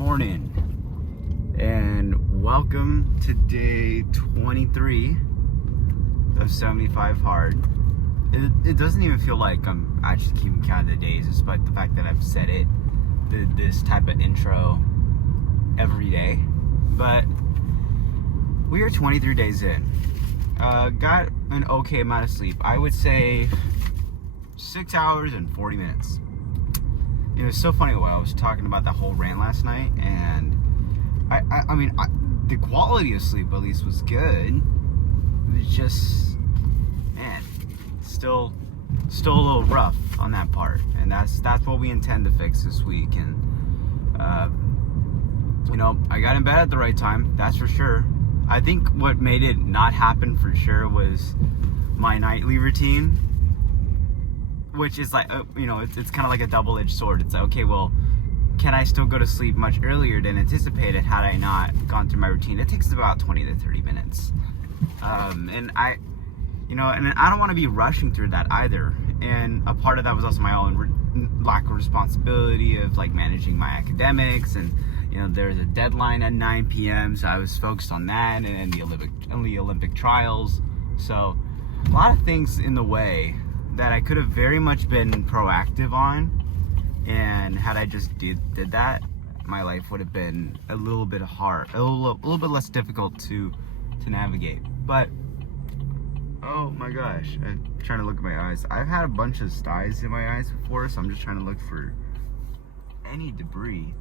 morning, and welcome to day 23 of 75 Hard. It doesn't even feel like I'm actually keeping count of the days, despite the fact that I've said it, this type of intro every day. But we are 23 days in. Got an okay amount of sleep. I would say 6 hours and 40 minutes. It was so funny while I was talking about that whole rant last night, and I mean, the quality of sleep at least was good. It was just, man, still a little rough on that part, and that's what we intend to fix this week. And I got in bed at the right time, that's for sure. I think what made it not happen for sure was my nightly routine, which is like, it's kind of like a double-edged sword. It's like, okay, well, can I still go to sleep much earlier than anticipated had I not gone through my routine? It takes about 20 to 30 minutes. And I don't want to be rushing through that either. And a part of that was also my own lack of responsibility of like managing my academics, and there's a deadline at 9 p.m. so I was focused on that, and then the Olympic trials. So a lot of things in the way that I could have very much been proactive on, and had I just did that, my life would have been a little bit hard, a little bit less difficult to navigate. But oh my gosh, I'm trying to look at my eyes. I've had a bunch of styes in my eyes before, so I'm just trying to look for any debris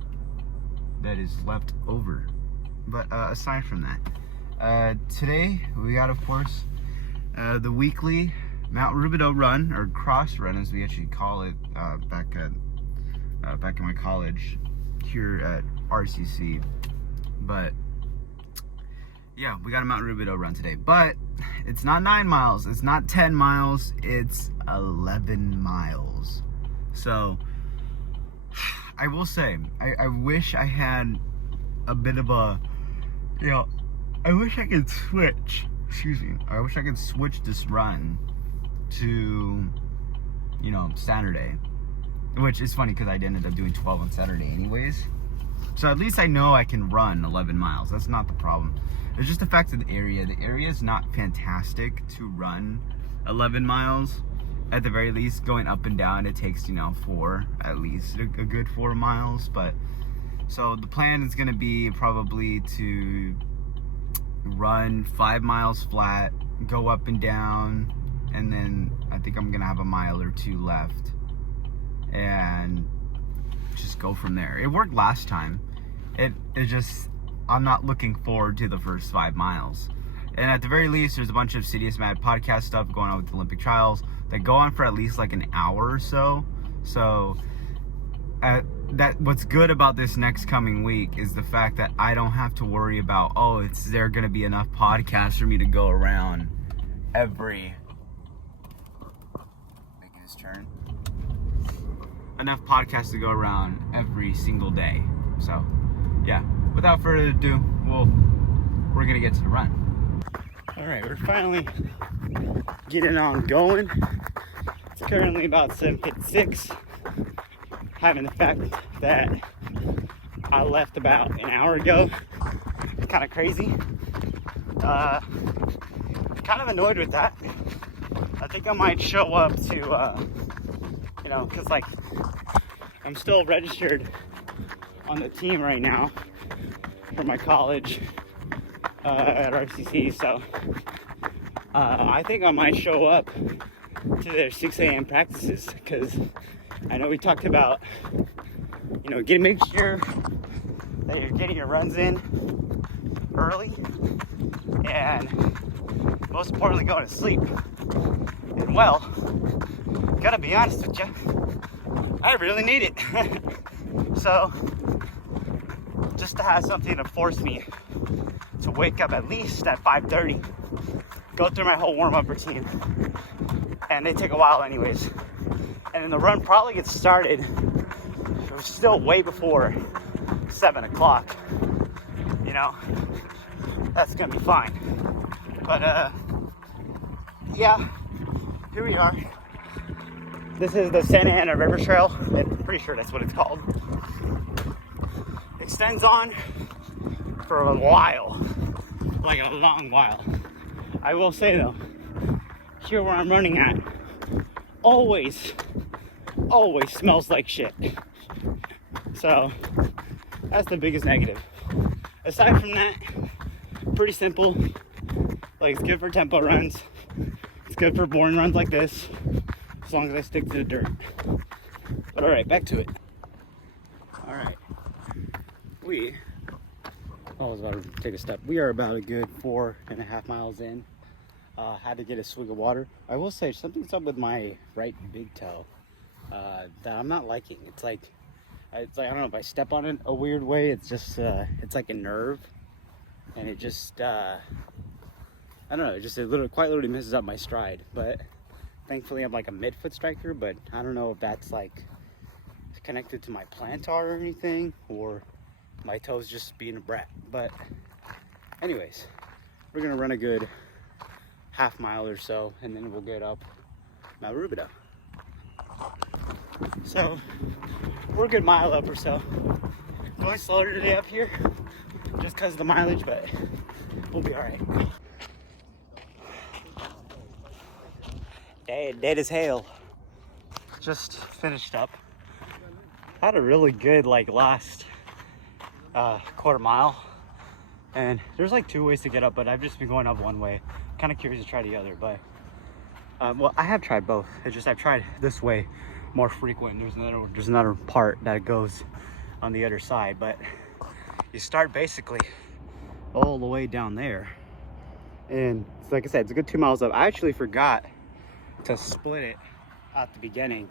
that is left over. But aside from that, today we got, of course, the weekly Mount Rubidoux run, or cross run as we actually call it, back in my college here at RCC. But yeah, we got a Mount Rubidoux run today, but it's not 9 miles, it's not 10 miles, it's 11 miles. So I will say, I wish I had a bit of a, I wish I could switch this run to, Saturday, which is funny because I ended up doing 12 on Saturday anyways. So at least I know I can run 11 miles. That's not the problem. It's just the fact of the area. The area is not fantastic to run 11 miles. At the very least, going up and down, it takes, at least a good 4 miles. But so the plan is going to be probably to run 5 miles flat, go up and down, and then I think I'm gonna have a mile or two left, and just go from there. It worked last time. It just, I'm not looking forward to the first 5 miles. And at the very least, there's a bunch of Serious Mad podcast stuff going on with the Olympic trials that go on for at least like an hour or so. So what's good about this next coming week is the fact that I don't have to worry about, is there gonna be enough podcasts for me to go around enough podcasts to go around every single day. So yeah, without further ado, we're gonna get to the run. All right, we're finally getting on going. It's currently about 7:56. Having the fact that I left about an hour ago, it's kind of crazy. Kind of annoyed with that. I think I might show up to, because like I'm still registered on the team right now for my college at RCC, so I think I might show up to their 6 a.m. practices, because I know we talked about, make sure that you're getting your runs in early, and most importantly, going to sleep. And well, gotta be honest with you, I really need it. So just to have something to force me to wake up at least at 5:30, go through my whole warm-up routine, and they take a while anyways, and then the run probably gets started, it was still way before 7 o'clock. That's gonna be fine. But yeah, here we are. This is the Santa Ana River Trail. I'm pretty sure that's what it's called. It's extends on for a while, like a long while. I will say though, here where I'm running at, always smells like shit. So that's the biggest negative. Aside from that, pretty simple. Like, it's good for tempo runs. It's good for boring runs like this, as long as I stick to the dirt. But all right, back to it. All right, I was about to take a step. We are about a good 4.5 miles in. Had to get a swig of water. I will say something's up with my right big toe that I'm not liking. It's like I don't know, if I step on it a weird way, it's just it's like a nerve, and it just I don't know, it quite literally messes up my stride. But thankfully I'm like a midfoot striker, but I don't know if that's like connected to my plantar or anything, or my toes just being a brat. But anyways, we're gonna run a good half mile or so, and then we'll get up Mount Rubidoux. So we're a good mile up or so. Going slower today up here just because of the mileage, but we'll be all right. Dead as hell. Just finished up. Had a really good last quarter mile, and there's like 2 ways to get up, but I've just been going up one way. Kind of curious to try the other, but well, I have tried both. It's just I've tried this way more frequent. There's another part that goes on the other side, but you start basically all the way down there, and like I said, it's a good 2 miles up. I actually forgot to split it at the beginning,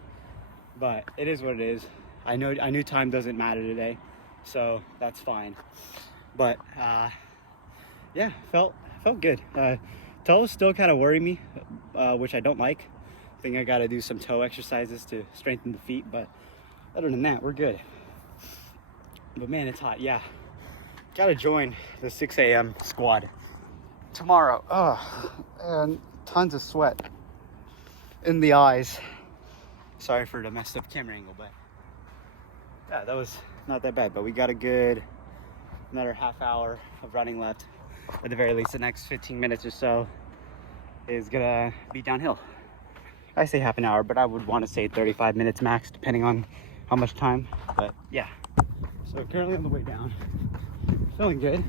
but it is what it is. I knew time doesn't matter today, so that's fine. But yeah, felt good. Toes still kind of worry me, which I don't like. I think I got to do some toe exercises to strengthen the feet, but other than that, we're good. But man, it's hot. Yeah, gotta join the 6 a.m. squad tomorrow. Oh, and tons of sweat in the eyes. Sorry for the messed up camera angle, but yeah, that was not that bad. But we got another half hour of running left. At the very least, the next 15 minutes or so is gonna be downhill. I say half an hour, but I would want to say 35 minutes max, depending on how much time. But yeah, so currently on the way down, feeling good.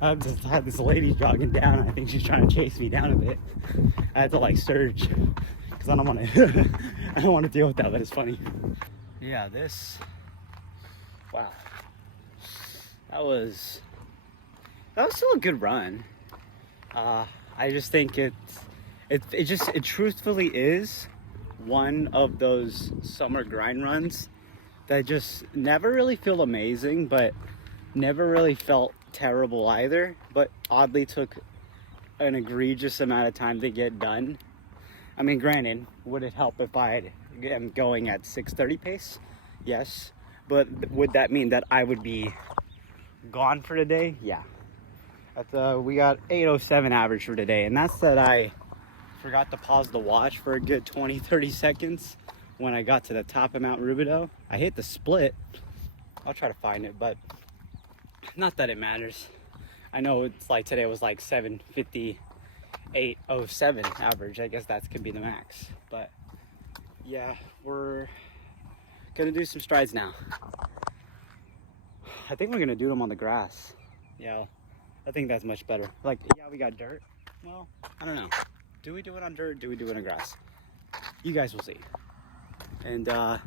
I've just had this lady jogging down. I think she's trying to chase me down a bit. I had to surge because I don't want to. I don't want to deal with that, but it's funny. Yeah, wow, that was still a good run. I just think it truthfully is one of those summer grind runs that just never really feel amazing, but never really felt terrible either, but oddly took an egregious amount of time to get done. I mean, granted, would it help if I am going at 6:30 pace? Yes, but would that mean that I would be gone for the day? Yeah. We got 8:07 average for today, and that's that I forgot to pause the watch for a good 20-30 seconds when I got to the top of Mount Rubidoux. I hit the split. I'll try to find it, but not that it matters. I know it's today was 7:58:07 average. I guess that could be the max, but yeah, we're gonna do some strides now. I think we're gonna do them on the grass. Yeah, I think that's much better. Yeah, we got dirt. Well, I don't know. Do we do it on dirt? Do we do it on grass? You guys will see. And I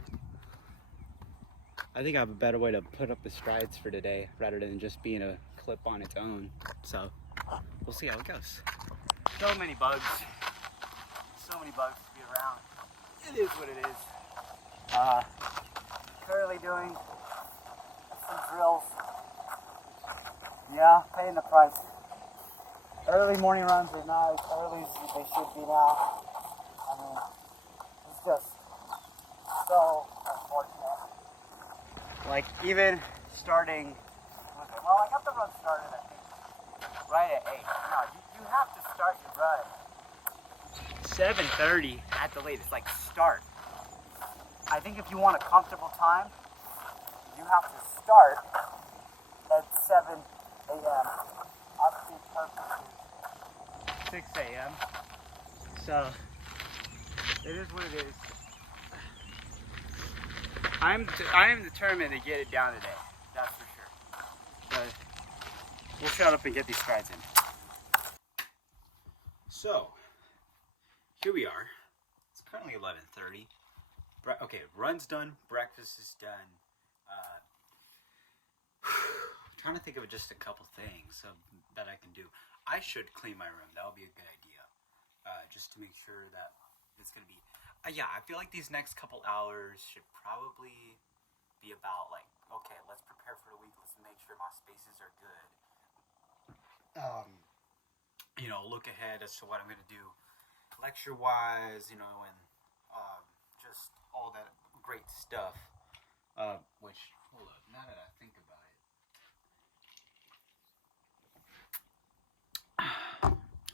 think I have a better way to put up the strides for today rather than just being a clip on its own. So we'll see how it goes. So many bugs to be around. It is what it is. Currently doing some drills. Yeah, paying the price. Early morning runs are not as early as they should be now. I mean, it's just so unfortunate. Even starting, well, I got the run started, I think, right at 8. No, you have to start your run 7:30 at the latest, start. I think if you want a comfortable time, you have to start 7 a.m. Off-peak purposes, 6 a.m. So it is what it is. I am determined to get it down today. That's for sure. But we'll shut up and get these strides in. So here we are. It's currently 11:30. Okay, run's done. Breakfast is done. Trying to think of just a couple things that I can do. I should clean my room. That would be a good idea. Just to make sure that it's going to be... yeah, I feel like these next couple hours should probably be about like, okay, let's prepare for the week. Let's make sure my spaces are good. You know, look ahead as to what I'm going to do lecture-wise, you know, and just all that great stuff. Which, hold up, now that I think about it.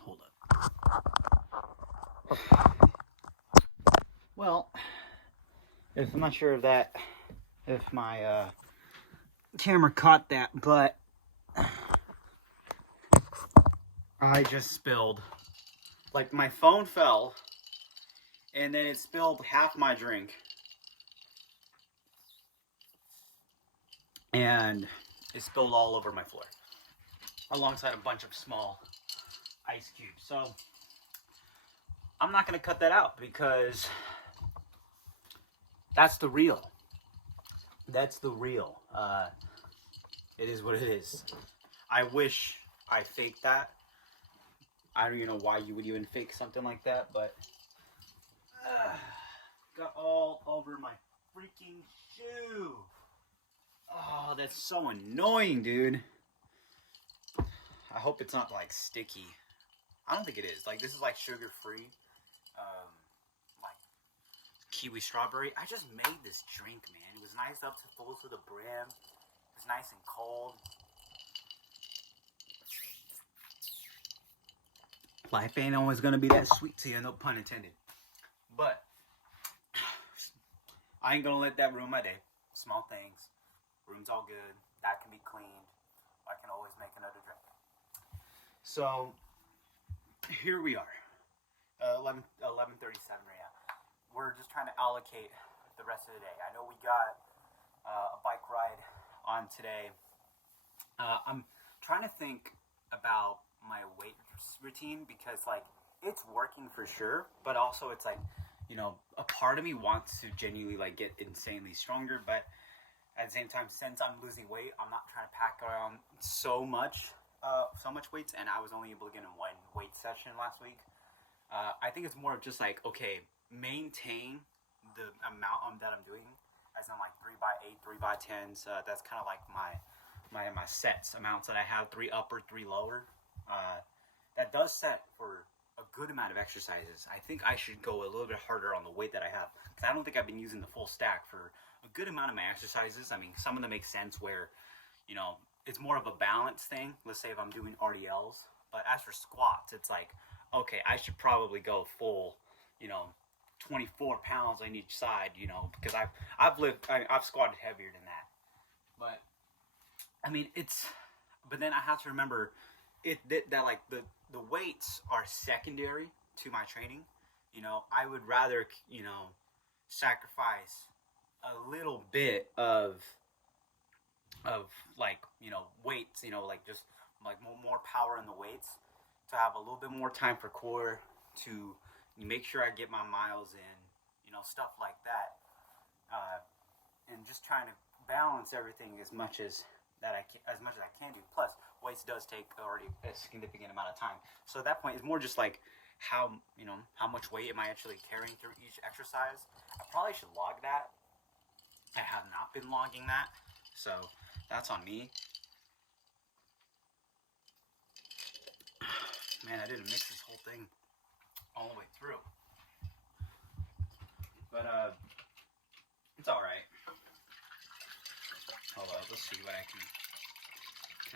Hold up. Well, I'm not sure if my camera caught that, but I just spilled, like my phone fell, and then it spilled half my drink. And it spilled all over my floor, alongside a bunch of small ice cubes. So I'm not going to cut that out because that's the real. That's the real. It is what it is. I wish I faked that. I don't even know why you would even fake something like that, but got all over my freaking shoe. Oh, that's so annoying, dude. I hope it's not like sticky. I don't think it is. Like, this is like sugar-free, like kiwi strawberry. I just made this drink, man. It was nice up to full to the brim. It was nice and cold. Life ain't always gonna be that sweet to you, no pun intended. But I ain't gonna let that ruin my day. Small things. Room's all good. That can be cleaned. I can always make another drink. So here we are. 11:37 right now. We're just trying to allocate the rest of the day. I know we got a bike ride on today. I'm trying to think about my weight routine because, like, it's working for sure, but also it's like, you know, a part of me wants to genuinely like get insanely stronger, but at the same time, since I'm losing weight, I'm not trying to pack around so much weights, and I was only able to get in one weight session last week. I think it's more of just like, okay, maintain the amount that I'm doing, as in like 3x8, 3x10s. That's kind of like my sets amounts that I have: 3 upper, 3 lower. That does set for a good amount of exercises. I think I should go a little bit harder on the weight that I have, because I don't think I've been using the full stack for a good amount of my exercises. I mean, some of them make sense where, you know, it's more of a balance thing. Let's say if I'm doing RDLs, but as for squats, it's like, okay, I should probably go full, you know, 24 pounds on each side, you know, because I've squatted heavier than that. But I mean, but then I have to remember that like the weights are secondary to my training. You know, I would rather, you know, sacrifice a little bit of like, you know, weights, you know, like just like more power in the weights, to have a little bit more time for core, to make sure I get my miles in, you know, stuff like that, and just trying to balance everything as much as I can do. Plus, weights does take already a significant amount of time. So at that point, it's more just like how much weight am I actually carrying through each exercise. I probably should log that. I have not been logging that, so that's on me. Man, I didn't mix this whole thing all the way through. But it's all right. Hold on, let's see what I can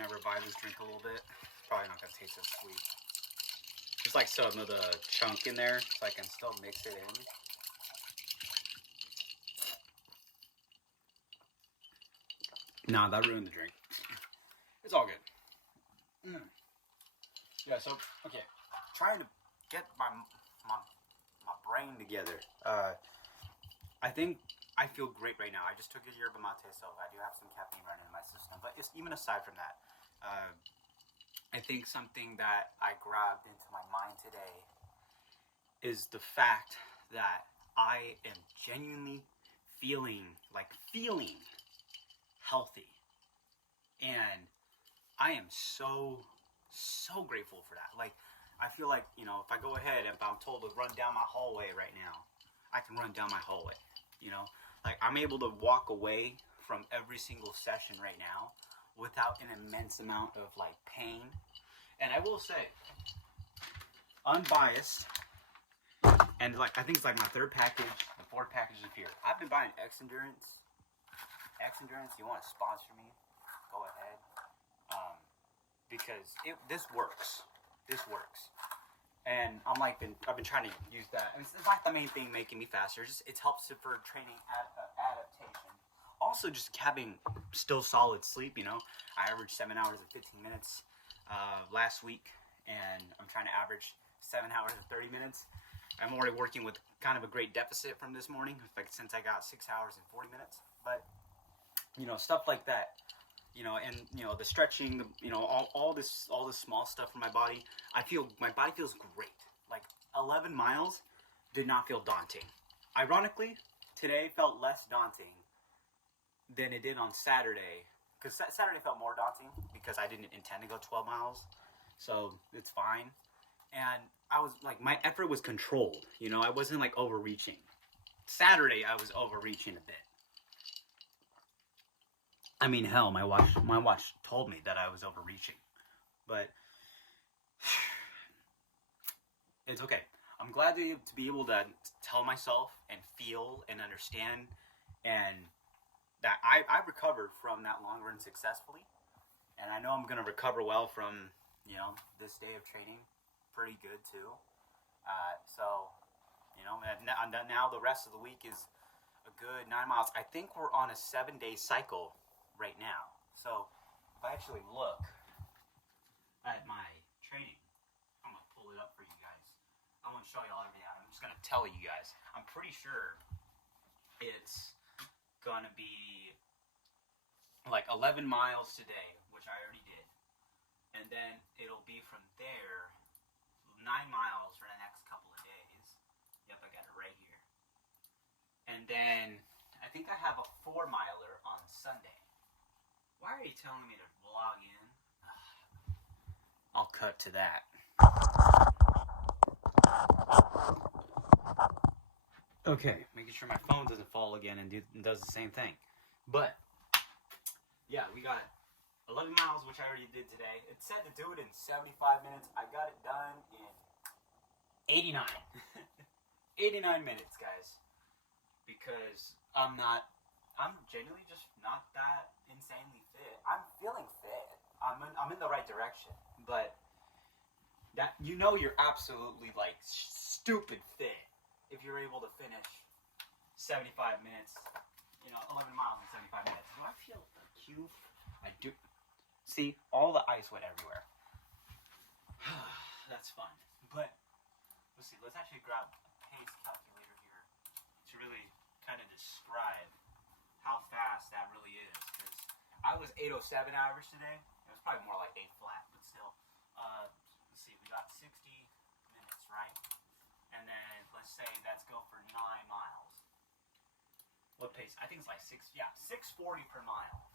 I revive this drink a little bit? Probably not gonna taste so sweet. Just like some of the chunk in there, so I can still mix it in. Nah, that ruined the drink. It's all good. Yeah, so, okay. Trying to get my brain together. I think I feel great right now. I just took a yerba mate, so I do have some caffeine running in my system. But it's even aside from that, I think something that I grabbed into my mind today is the fact that I am genuinely feeling healthy. And I am so grateful for that. Like, I feel like, you know, if I go ahead, if I'm told to run down my hallway right now, I can run down my hallway, you know? Like, I'm able to walk away from every single session right now without an immense amount of, like, pain. And I will say, unbiased, and, like, I think it's, like, my third package, the fourth package is here. I've been buying X Endurance. You want to sponsor me? Go ahead. Because this works. This works. And I've been trying to use that. It's not the main thing making me faster. It helps for training adaptation. Also, just having still solid sleep. You know, I averaged 7 hours and 15 minutes last week, and I'm trying to average 7 hours and 30 minutes. I'm already working with kind of a great deficit from this morning, since I got 6 hours and 40 minutes. But you know, stuff like that. You know, and you know, the stretching, you know, all this small stuff from my body. My body feels great. Like 11 miles did not feel daunting. Ironically, today felt less daunting than it did on Saturday. Because Saturday felt more daunting because I didn't intend to go 12 miles. So it's fine. And I was like, my effort was controlled. You know, I wasn't like overreaching. Saturday I was overreaching a bit. I mean, hell, my watch told me that I was overreaching, but it's okay. I'm glad to be able to tell myself and feel and understand, and that I recovered from that long run successfully, and I know I'm gonna recover well from, you know, this day of training, pretty good too. So, you know, now the rest of the week is a good 9 miles. I think we're on a 7-day cycle right now. So if I actually look at my training, I'm gonna pull it up for you guys. I won't show y'all everything. I'm just gonna tell you guys. I'm pretty sure it's gonna be like 11 miles today, which I already did, and then it'll be from there 9 miles for the next couple of days. Yep, I got it right here. And then I think I have a 4-miler on Sunday. Why are you telling me to vlog in? I'll cut to that. Okay, making sure my phone doesn't fall again and does the same thing. But, yeah, we got 11 miles, which I already did today. It said to do it in 75 minutes. I got it done in 89. 89 minutes, guys. Because I'm genuinely just not that insanely fit. I'm feeling fit. I'm in the right direction. But that, you know, you're absolutely like stupid fit if you're able to finish 75 minutes. You know, 11 miles in 75 minutes. Do I feel cute? I do. See, all the ice went everywhere. That's fun. But let's see. Let's actually grab a pace calculator here to really kind of describe how fast that really is, because I was 8:07 average today. It was probably more like 8 flat, but still. Let's see, we got 60 minutes, right? And then let's say let's go for 9 miles. What pace? I think it's like 6:40 per mile.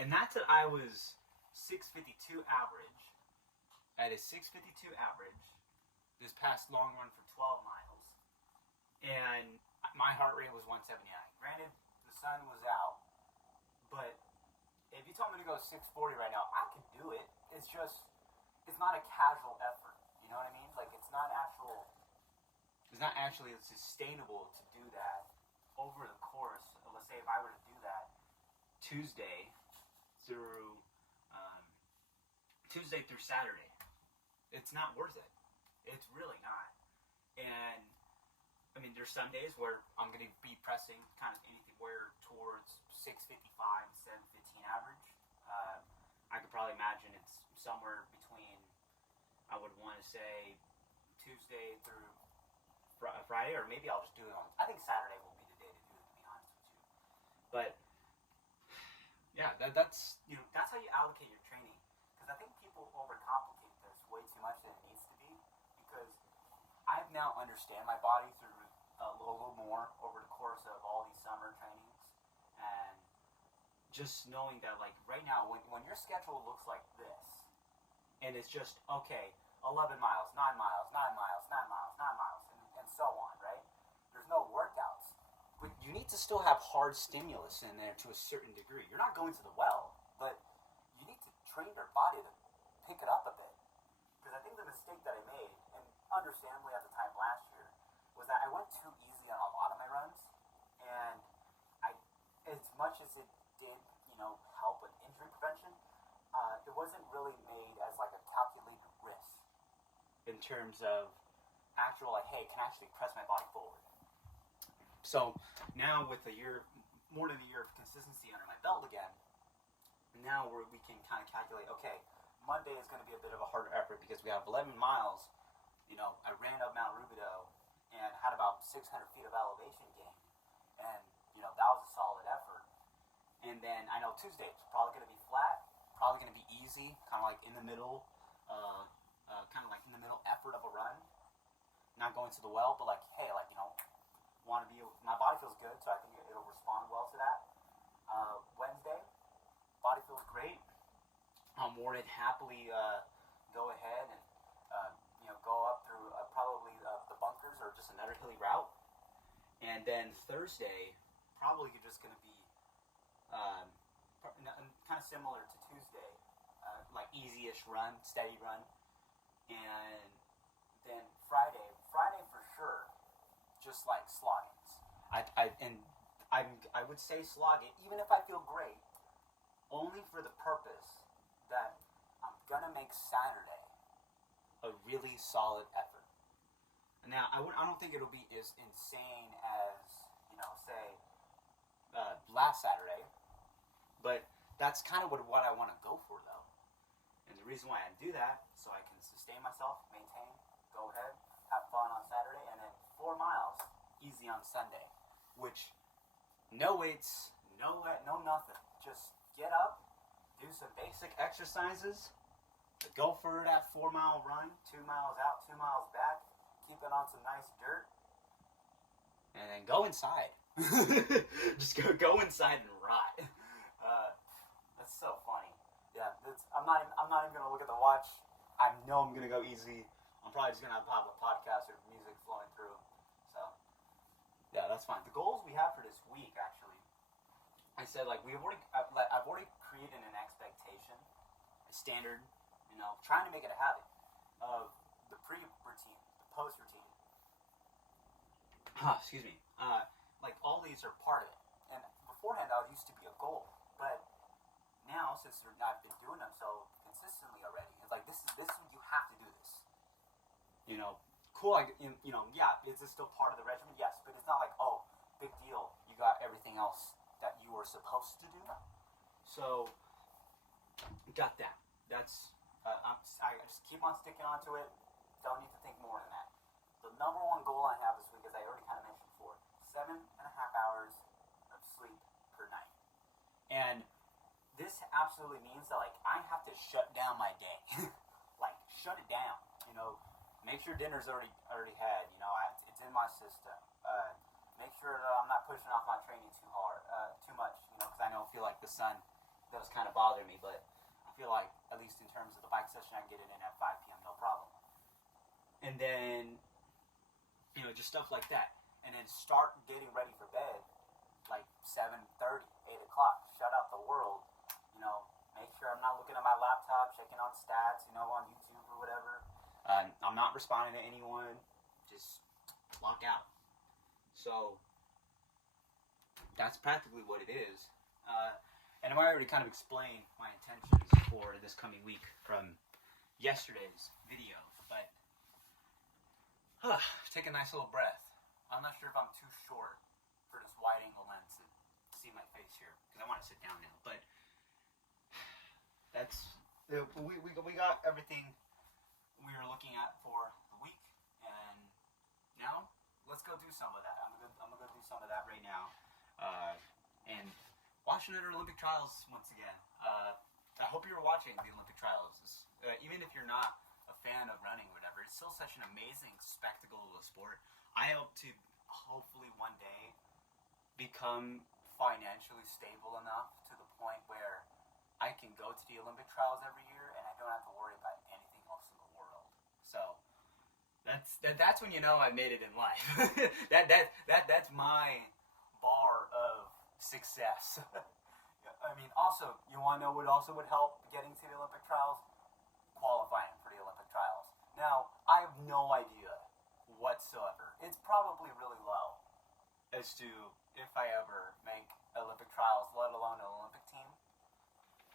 And that's at I was 6:52 average. At a 6:52 average, this past long run for 12 miles. And my heart rate was 179. Granted, the sun was out, but if you told me to go 6:40 right now, I could do it. It's just, it's not a casual effort. You know what I mean? Like, it's not actually sustainable to do that over the course. Let's say if I were to do that Tuesday through Saturday, it's not worth it. It's really not. And I mean, there's some days where I'm going to be pressing kind of anywhere towards 6:55 to 7:15 average. somewhere between, I would want to say, Tuesday through Friday, or maybe I'll just do it on. I think Saturday will be the day to do it, to be honest with you. But yeah, that's how you allocate your training. Because I think people overcomplicate this way too much than it needs to be. Because I've now understand my body through a little more over the course of all these summer trainings, and just knowing that, like, right now, when your schedule looks like this, and it's just, okay, 11 miles, 9 miles, 9 miles, 9 miles, 9 miles, and so on, right? There's no workouts. But you need to still have hard stimulus in there to a certain degree. You're not going to the well, but you need to train your body to pick it up a bit. Because I think the mistake that I made, and understandably at the time last year, was that I went too easy on a lot of my runs, and as much as it did, help with injury prevention, it wasn't really made as like a calculated risk in terms of actual, like, hey, can I actually press my body forward? So now with more than a year of consistency under my belt again, now we can kind of calculate, okay, Monday is going to be a bit of a harder effort because we have 11 miles. I ran up Mount Rubidoux and had about 600 feet of elevation gain, and that was a solid effort. And then I know Tuesday it's probably going to be flat, probably going to be easy, kind of like in the middle, effort of a run. Not going to the well, but like, hey, like, want to be. My body feels good, so I think it'll respond well to that. Wednesday, body feels great. I'm more than happily go ahead and go up through probably the bunkers or just another hilly route. And then Thursday, probably just going to be kind of similar to Tuesday, like easy-ish run, steady run. And then Friday for sure, just like sloggings. I would say slog it, even if I feel great, only for the purpose that I'm gonna make Saturday a really solid effort. Now, I don't think it'll be as insane as, say, last Saturday, but that's kind of what I want to go for, though. And the reason why I do that, so I can sustain myself, maintain, go ahead, have fun on Saturday, and then 4 miles, easy on Sunday, which, no weights, no nothing. Just get up, do some basic exercises, go for that 4 mile run, 2 miles out, 2 miles back, keep it on some nice dirt, and then go inside. Just go inside and rot. That's so funny. Yeah, I'm not even gonna look at the watch. I know I'm gonna go easy. I'm probably just gonna have a podcast or music flowing through. So yeah, that's fine. The goals we have for this week, actually, I said, like, I've already created an expectation, a standard, trying to make it a habit of the pre-routine, the post-routine. Excuse me. Like, all these are part of it. And beforehand, that used to be a goal, but now, since I've been doing them so consistently already, it's like, this is you have to do this. Cool. Yeah, is this still part of the regimen? Yes, but it's not like, oh, big deal, you got everything else that you were supposed to do. So, got that. That's I just keep on sticking onto it. Don't need to think more than that. The number one goal I have this week, as I already kind of mentioned before, 7.5 hours of sleep per night. And this absolutely means that, like, I have to shut down my day. Like, shut it down. Make sure dinner's already had. It's in my system. Make sure that I'm not pushing off my training too much. Because I feel like the sun does kind of bother me, but I feel like, at least in terms of the bike session, I can get it in at 5 p.m. no problem. And then, just stuff like that. And then start getting ready for bed, like 7:30, 8 o'clock. Shut out the world. Make sure I'm not looking at my laptop, checking on stats, on YouTube or whatever. I'm not responding to anyone. Just lock out. So that's practically what it is. And I already kind of explained my intentions for this coming week from yesterday's video. But take a nice little breath. I'm not sure if I'm too short for this wide angle lens to see my face here, because I want to sit down now. But we got everything we were looking at for the week, and now let's go do some of that. I'm gonna go do some of that right now, and Washington Olympic trials once again. I hope you're watching the Olympic trials, even if you're not a fan of running or whatever. It's still such an amazing spectacle of a sport. I hope to hopefully one day become financially stable enough to the point where I can go to the Olympic trials every year and I don't have to worry about anything else in the world. So that's when you know I made it in life. That's my bar of success. I mean, also, you want to know what also would help getting to the Olympic trials? Qualifying for the Olympic trials. Now, I have no idea whatsoever. It's probably really low as to if I ever make Olympic trials, let alone an Olympic team.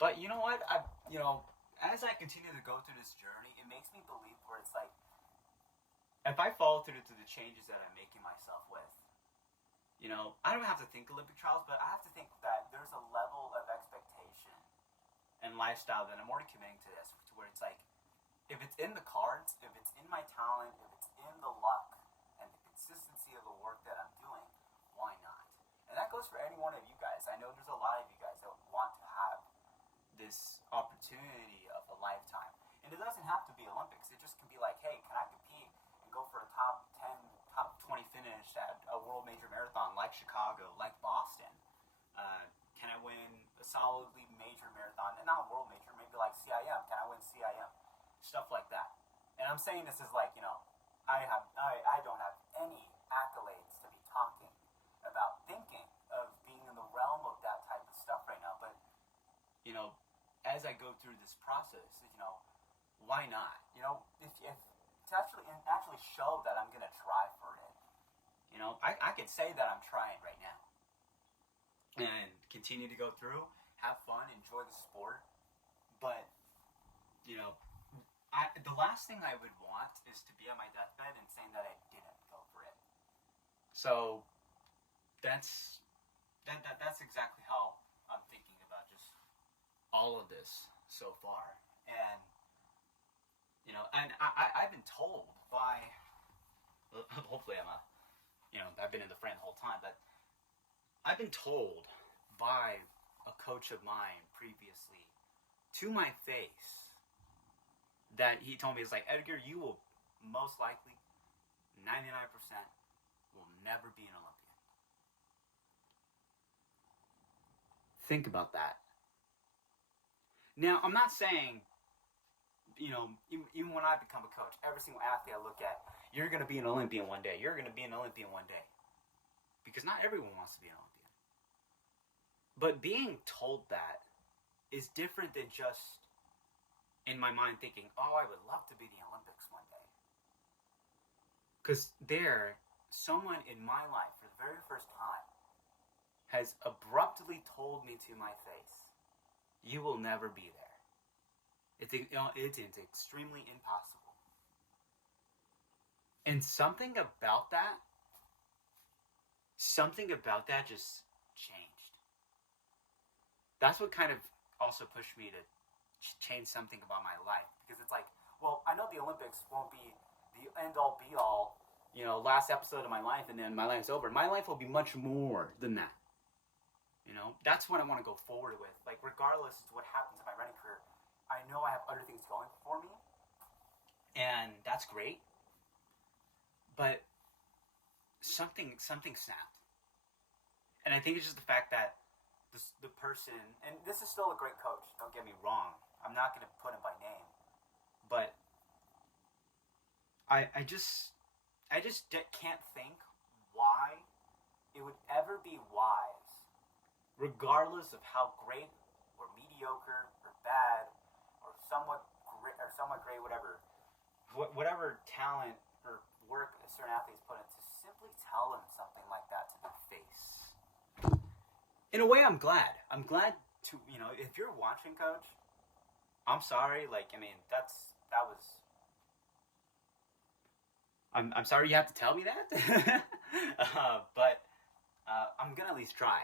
But you know what? As I continue to go through this journey, it makes me believe where it's like, if I follow through to the changes that I'm making myself with, I don't have to think Olympic trials, but I have to think that there's a level of expectation and lifestyle that I'm already committing to this, to where it's like, if it's in the cards, if it's in my talent, if it's in the luck and the consistency of the work that I'm doing, why not? And that goes for any one of you guys. I know there's a lot of you guys that want to have this opportunity of a lifetime. And it doesn't have to be Olympics. It just can be like, hey, can I compete and go for a top 10, top 20 finish at a world major marathon like Chicago, like Boston? Can I win a solidly major marathon? And not a world major, maybe like CIM. Can I win CIM? Stuff like that. And I'm saying this is like, I don't have any accolades to be talking about, thinking of being in the realm of that type of stuff right now. But, as I go through this process, why not? If to actually show that I'm gonna try for it. I can say that I'm trying right now. And continue to go through, have fun, enjoy the sport. But, the last thing I would want is to be on my deathbed and saying that I didn't go for it. So that's exactly how I'm thinking about just all of this so far. And and I've been told by, hopefully I've been in the frame the whole time, but I've been told by a coach of mine previously to my face that he told me, it's like, Edgar, you will most likely 99% will never be an Olympian. Think about that. Now, I'm not saying, even when I become a coach, every single athlete I look at, you're going to be an Olympian one day. You're going to be an Olympian one day. Because not everyone wants to be an Olympian. But being told that is different than just, in my mind, thinking, oh, I would love to be the Olympics one day. Because someone in my life, for the very first time, has abruptly told me to my face, you will never be there. It's extremely impossible. And something about that just changed. That's what kind of also pushed me to change something about my life. Because it's like, well, I know the Olympics won't be the end-all, be-all, last episode of my life and then my life's over. My life will be much more than that. That's what I want to go forward with. Like, regardless of what happens in my running career, I know I have other things going for me. And that's great. But something snapped. And I think it's just the fact that the person, and this is still a great coach, don't get me wrong. I'm not going to put him by name. But I just can't think why it would ever be wise, regardless of how great or mediocre or bad or somewhat great, whatever talent or work a certain athletes put in, to simply tell them something like that to their face. In a way, I'm glad. I'm glad to, if you're watching, Coach, I'm sorry. I'm sorry you have to tell me that. But I'm going to at least try.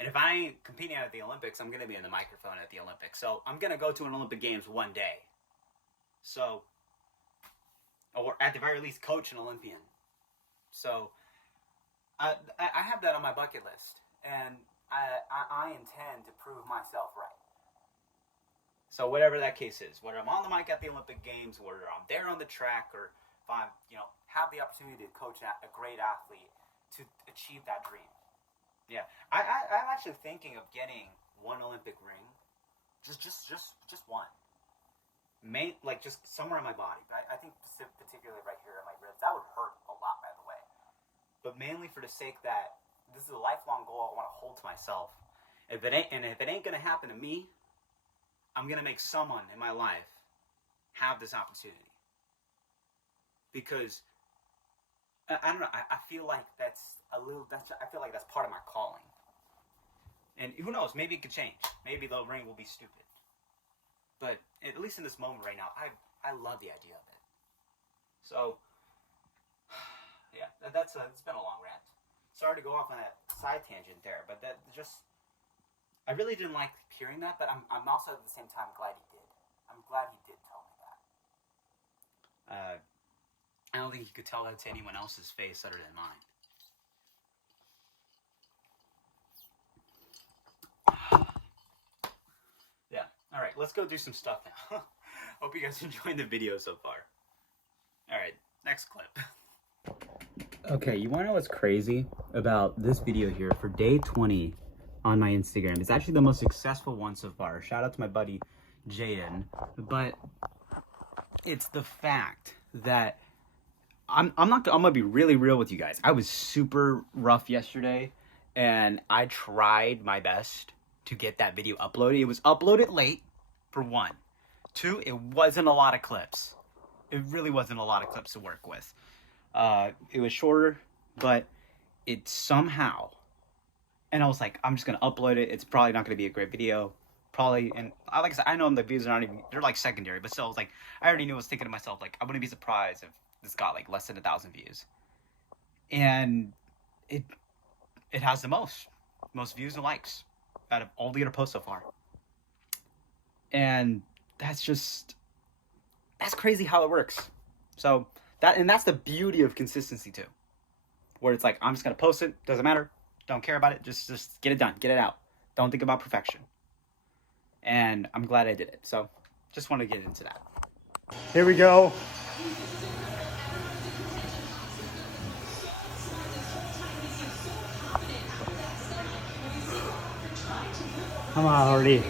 And if I ain't competing at the Olympics, I'm going to be in the microphone at the Olympics. So I'm going to go to an Olympic Games one day. So, or at the very least, coach an Olympian. So I have that on my bucket list. And I intend to prove myself right. So whatever that case is, whether I'm on the mic at the Olympic Games, whether I'm there on the track, or if I'm, have the opportunity to coach a great athlete to achieve that dream. Yeah, I'm actually thinking of getting one Olympic ring, just one, just somewhere on my body. But I think particularly right here in my ribs, that would hurt a lot, by the way. But mainly for the sake that this is a lifelong goal I want to hold to myself. If it ain't gonna happen to me, I'm gonna make someone in my life have this opportunity. Because I don't know. I feel like I feel like that's part of my calling. And who knows? Maybe it could change. Maybe the ring will be stupid. But at least in this moment right now, I love the idea of it. So, yeah, it's been a long rant. Sorry to go off on that side tangent there, but I really didn't like hearing that. But I'm also at the same time glad he did. I'm glad he did tell me that. I don't think he could tell that to anyone else's face other than mine. Yeah. All right, let's go do some stuff now. Hope you guys enjoyed the video so far. All right, next clip. Okay, you want to know what's crazy about this video here for day 20 on my Instagram? It's actually the most successful one so far. Shout out to my buddy Jaden. But it's the fact that I'm gonna be really real with you guys. I was super rough yesterday, and I tried my best to get that video uploaded. It was uploaded late, for one. Two, it wasn't a lot of clips. It really wasn't a lot of clips to work with. It was shorter, but it somehow, and I was like, I'm just gonna upload it. It's probably not gonna be a great video. Probably, and like I said, I know the views are not even, they're like secondary, but still, like, I already knew, I was thinking to myself, like, I wouldn't be surprised if this got like less than 1,000 views. And it has the most views and likes out of all the other posts so far. And that's crazy how it works. So that's the beauty of consistency too. Where it's like, I'm just gonna post it, doesn't matter, don't care about it, just get it done, get it out. Don't think about perfection. And I'm glad I did it. So just want to get into that. Here we go. I'm already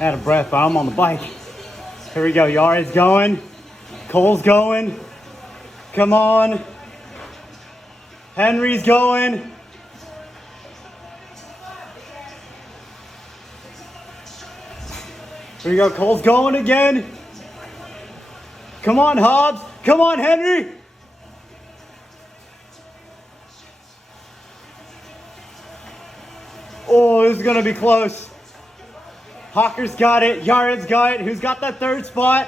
out of breath, but I'm on the bike. Here we go. Yara's going. Cole's going. Come on. Henry's going. Here we go. Cole's going again. Come on, Hobbs. Come on, Henry. Oh, this is going to be close. Hawker's got it. Yared's got it. Who's got that third spot?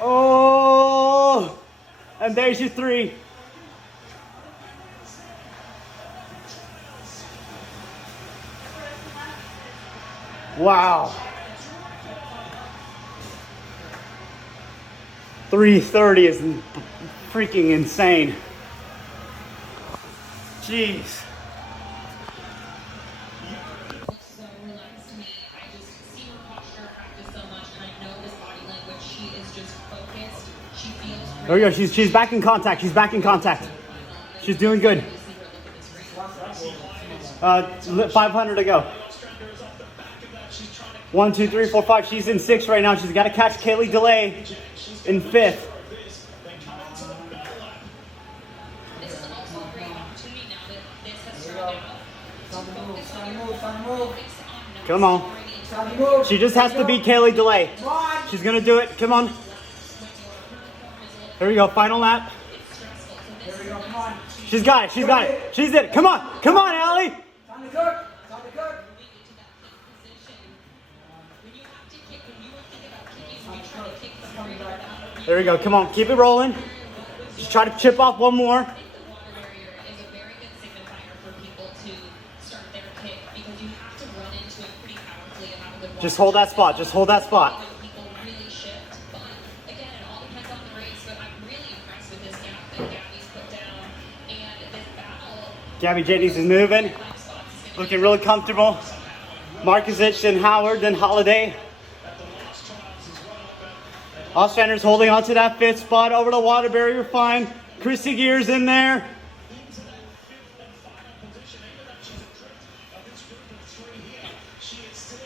Oh, and there's your 3. Wow. 3:30 is freaking insane. Jeez. There we go. She's back in contact. She's back in contact. She's doing good. 500 to go. 1, 2, 3, 4, 5. She's in 6 right now. She's got to catch Kaylee DeLay in 5th. Come on. She just has to beat Kaylee DeLay. She's going to do it. Come on. Here we go. Final lap. She's got it. She's got it. She's it. Come on. Come on, Allie. There we go. Come on. Keep it rolling. Just try to chip off one more. Just hold that spot. Just hold that spot. Gabby Jennings is moving. Looking really comfortable. Markovic, then Howard, then Holiday. Ostrander's holding on to that 5th spot. Over the water barrier, fine. Chrissy Gears in there.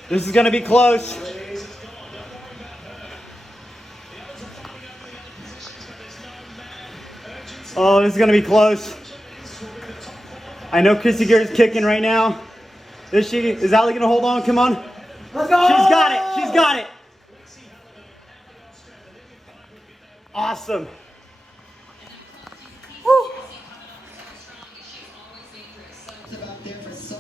This is going to be close. Oh, this is going to be close. I know Chrissy Gears is kicking right now. Is she? Is Allie going to hold on? Come on. Let's go! She's got it. She's got it. Awesome. Woo.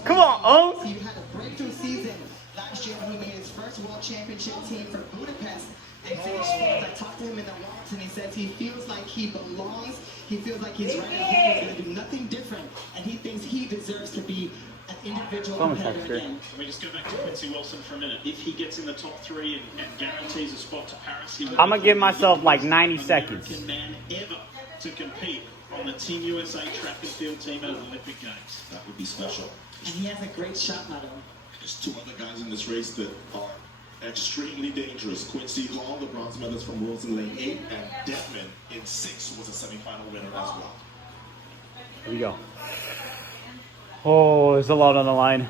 Come on, Owen. He had a breakthrough season last year when he made his first World Championship team for Budapest. And I talked to him in the walks, and he says he feels like he belongs. He feels like he's right at home. He's going to do nothing different, and he thinks he deserves to be an individual competitor again. Can we just go back to Quincy Wilson for a minute? If he gets in the top 3 and guarantees a spot to Paris, he will I'm going to give myself like 90 seconds. American man ever to compete on the Team USA track and field team at the Olympic Games. That would be special. And he has a great shot, Madam. There's 2 other guys in this race that are extremely dangerous. Quincy Hall, the bronze medalist from Worlds in lane 8, and Detman in 6 was a semifinal winner as well. Here we go. Oh, there's a lot on the line.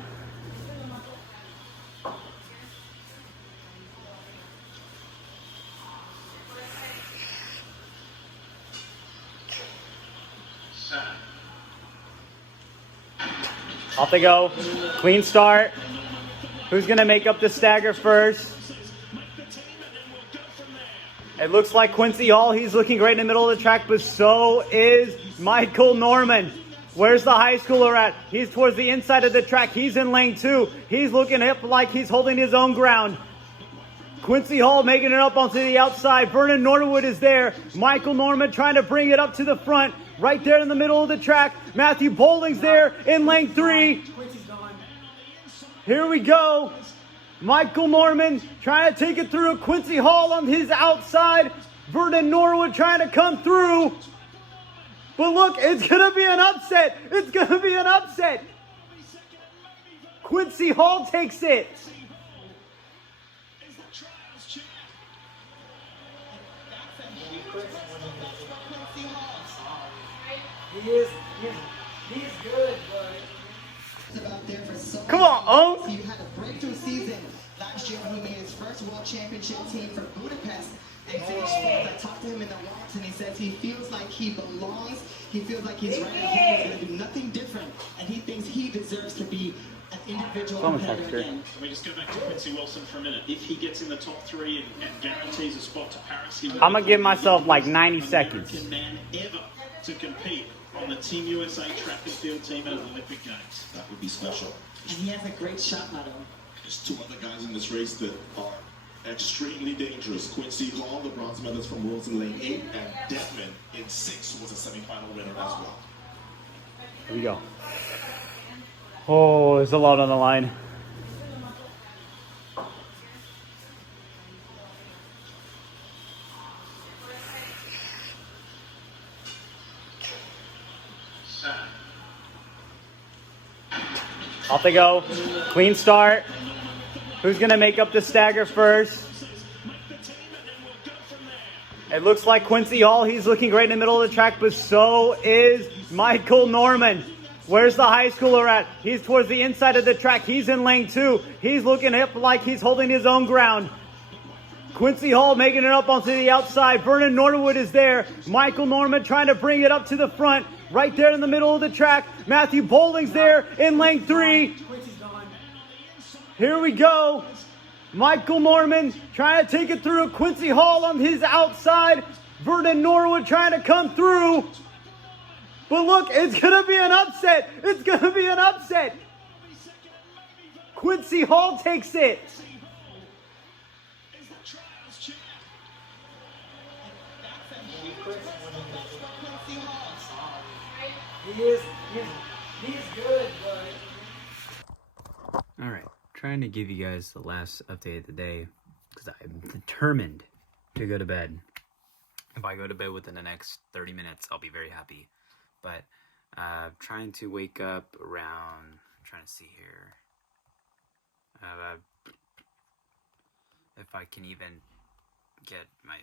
Off they go. Clean start. Who's going to make up the stagger first? It looks like Quincy Hall. He's looking great in the middle of the track, but so is Michael Norman. Where's the high schooler at? He's towards the inside of the track. He's in lane 2. He's looking up like he's holding his own ground. Quincy Hall making it up onto the outside. Vernon Norwood is there. Michael Norman trying to bring it up to the front. Right there in the middle of the track. Matthew Bowling's there in lane 3. Here we go. Michael Norman trying to take it through. Quincy Hall on his outside. Vernon Norwood trying to come through. But look, it's going to be an upset. It's going to be an upset. Quincy Hall takes it. He's good, but about there for so Come on, Owen. He had a breakthrough season last year when he made his first World Championship team for Budapest. And I talked to him in the walks, and he says he feels like he belongs. He feels like he's right at home. He's going to do nothing different, and he thinks he deserves to be an individual competitor again. Can we just go back to Quincy Wilson for a minute? If he gets in the top 3 and guarantees a spot to Paris, he will I'm going to give myself like 90 seconds. American man ever to compete on the Team USA track and field team at the Olympic Games. That would be special. And he has a great shot, Madam. There's 2 other guys in this race that are extremely dangerous. Quincy Hall, the bronze medalist from Worlds in lane 8, and Detman in 6 was a semifinal winner as well. Here we go. Oh, there's a lot on the line. Off they go. Clean start. Who's going to make up the stagger first? It looks like Quincy Hall. He's looking great in the middle of the track, but so is Michael Norman. Where's the high schooler at? He's towards the inside of the track. He's in lane 2. He's looking up like he's holding his own ground. Quincy Hall making it up onto the outside. Vernon Norwood is there. Michael Norman trying to bring it up to the front. Right there in the middle of the track. Matthew Bowling's there in lane 3. Here we go. Michael Norman trying to take it through. Quincy Hall on his outside. Vernon Norwood trying to come through. But look, it's going to be an upset. It's going to be an upset. Quincy Hall takes it. All right, trying trying to give you guys the last update of the day because I'm determined to go to bed. If I go to bed within the next 30 minutes, I'll be very happy. But trying to wake up around, I'm trying to see here, if I can even get my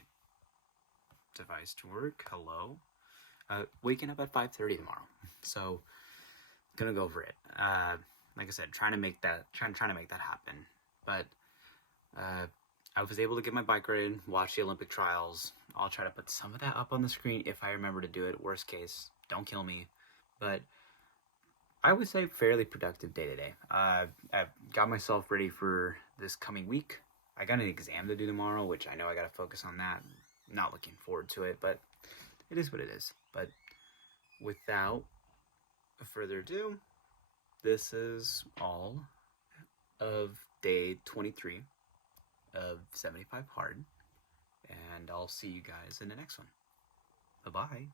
device to work. Hello. Waking up at 5:30 tomorrow, so gonna go for it. Like I said, trying to make that happen. But I was able to get my bike ride, watch the Olympic trials. I'll try to put some of that up on the screen if I remember to do it. Worst case, don't kill me. But I would say fairly productive day today. I've got myself ready for this coming week. I got an exam to do tomorrow, which I know I got to focus on that. Not looking forward to it, but it is what it is. But without further ado, this is all of day 23 of 75 hard, and I'll see you guys in the next one. Bye-bye.